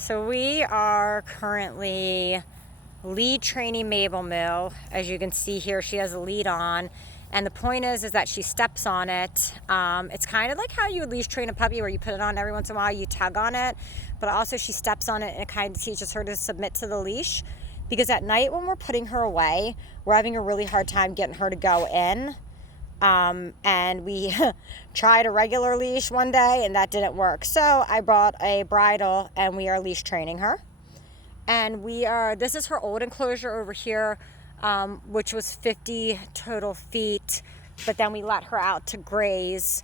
So we are currently lead training Mabel Moo. As you can see here, she has a lead on. And the point is that she steps on it. It's kind of like how you would leash train a puppy where you put it on every once in a while, you tug on it. But also she steps on it and it kind of teaches her to submit to the leash. Because at night when we're putting her away, we're having a really hard time getting her to go in. And we tried a regular leash one day and that didn't work. So I brought a bridle and we are leash training her. And this is her old enclosure over here, which was 50 total feet. But then we let her out to graze.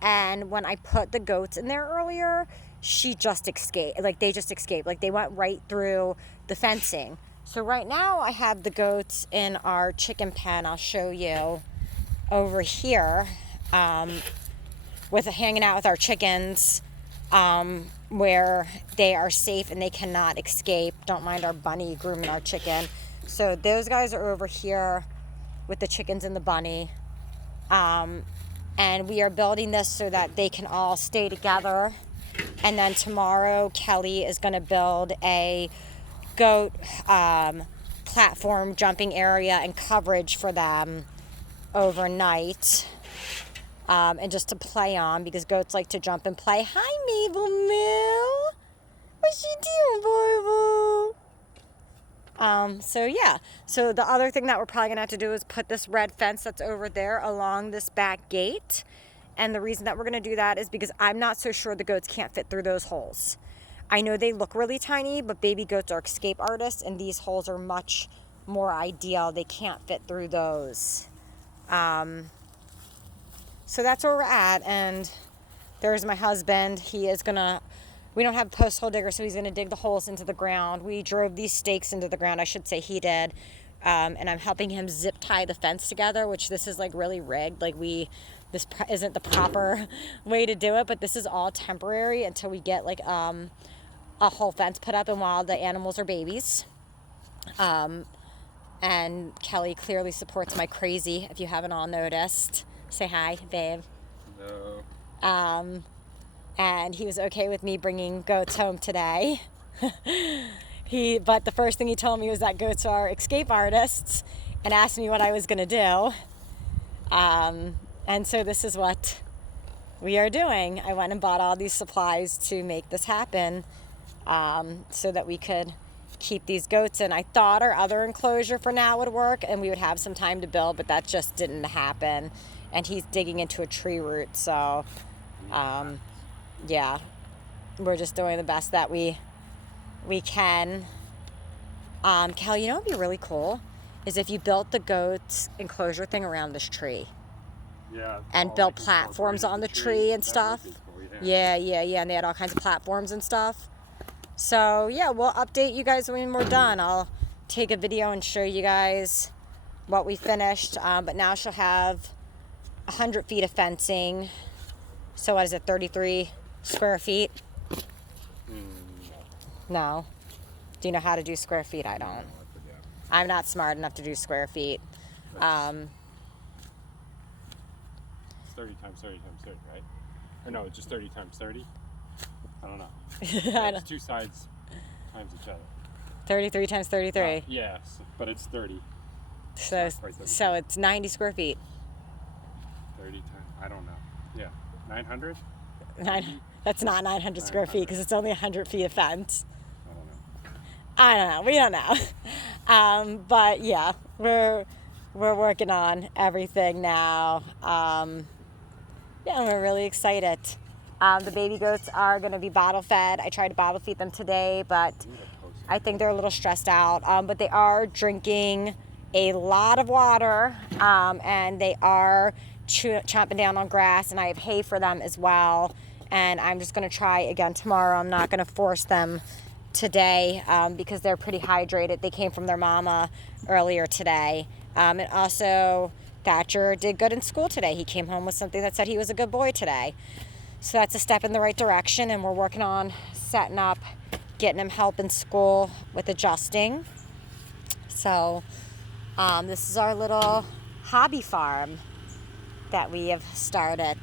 And when I put the goats in there earlier, she just escaped. They just escaped. They went right through the fencing. So right now I have the goats in our chicken pen. I'll show you over here, hanging out with our chickens, where they are safe and they cannot escape. Don't mind our bunny grooming our chicken. So those guys are over here with the chickens and the bunny. And we are building this so that they can all stay together. And then tomorrow, Kelly is going to build a goat platform jumping area and coverage for them overnight. And just to play on, because goats like to jump and play. Hi, Mabel Moo. What's she doing, boo? So yeah. So the other thing that we're probably gonna have to do is put this red fence that's over there along this back gate. And the reason that we're gonna do that is because I'm not so sure the goats can't fit through those holes. I know they look really tiny, but baby goats are escape artists, and these holes are much more ideal. They can't fit through those. So that's where we're at, and there's my husband. We don't have a post hole digger, so he's gonna dig the holes into the ground. We drove these stakes into the ground, I should say he did, and I'm helping him zip tie the fence together, which this is really rigged. This isn't the proper way to do it, but this is all temporary until we get a whole fence put up and while the animals are babies. And Kelly clearly supports my crazy, if you haven't all noticed. Say hi, babe. No. And he was okay with me bringing goats home today. But the first thing he told me was that goats are escape artists and asked me what I was going to do. And so this is what we are doing. I went and bought all these supplies to make this happen, so that we could keep these goats in. I thought our other enclosure for now would work and we would have some time to build, but that just didn't happen. And he's digging into a tree root, so yeah, we're just doing the best that we can. Kel, you know what would be really cool is if you built the goats enclosure thing around this tree. Yeah. And built platforms on the tree and stuff. Cool, yeah, and they had all kinds of platforms and stuff. So yeah, we'll update you guys when we're done. I'll take a video and show you guys what we finished. But now she'll have 100 feet of fencing. So what is it, 33 square feet? No. Do you know how to do square feet? I don't. I'm not smart enough to do square feet. 30 times 30 times 30, right? Or no, it's just 30 times 30? I don't know. It's two sides times each other. 33 times 33. Yes, but it's 30. So it's 90 square feet. 30 times, I don't know. Yeah, 900? That's not 900 square feet because it's only 100 feet of fence. I don't know. We don't know. But yeah, we're working on everything now. Yeah, we're really excited. The baby goats are going to be bottle fed. I tried to bottle feed them today, but I think they're a little stressed out. But they are drinking a lot of water, and they are chomping down on grass, and I have hay for them as well. And I'm just going to try again tomorrow. I'm not going to force them today because they're pretty hydrated. They came from their mama earlier today. And also, Thatcher did good in school today. He came home with something that said he was a good boy today. So that's a step in the right direction, and we're working on setting up, getting him help in school with adjusting. So this is our little hobby farm that we have started.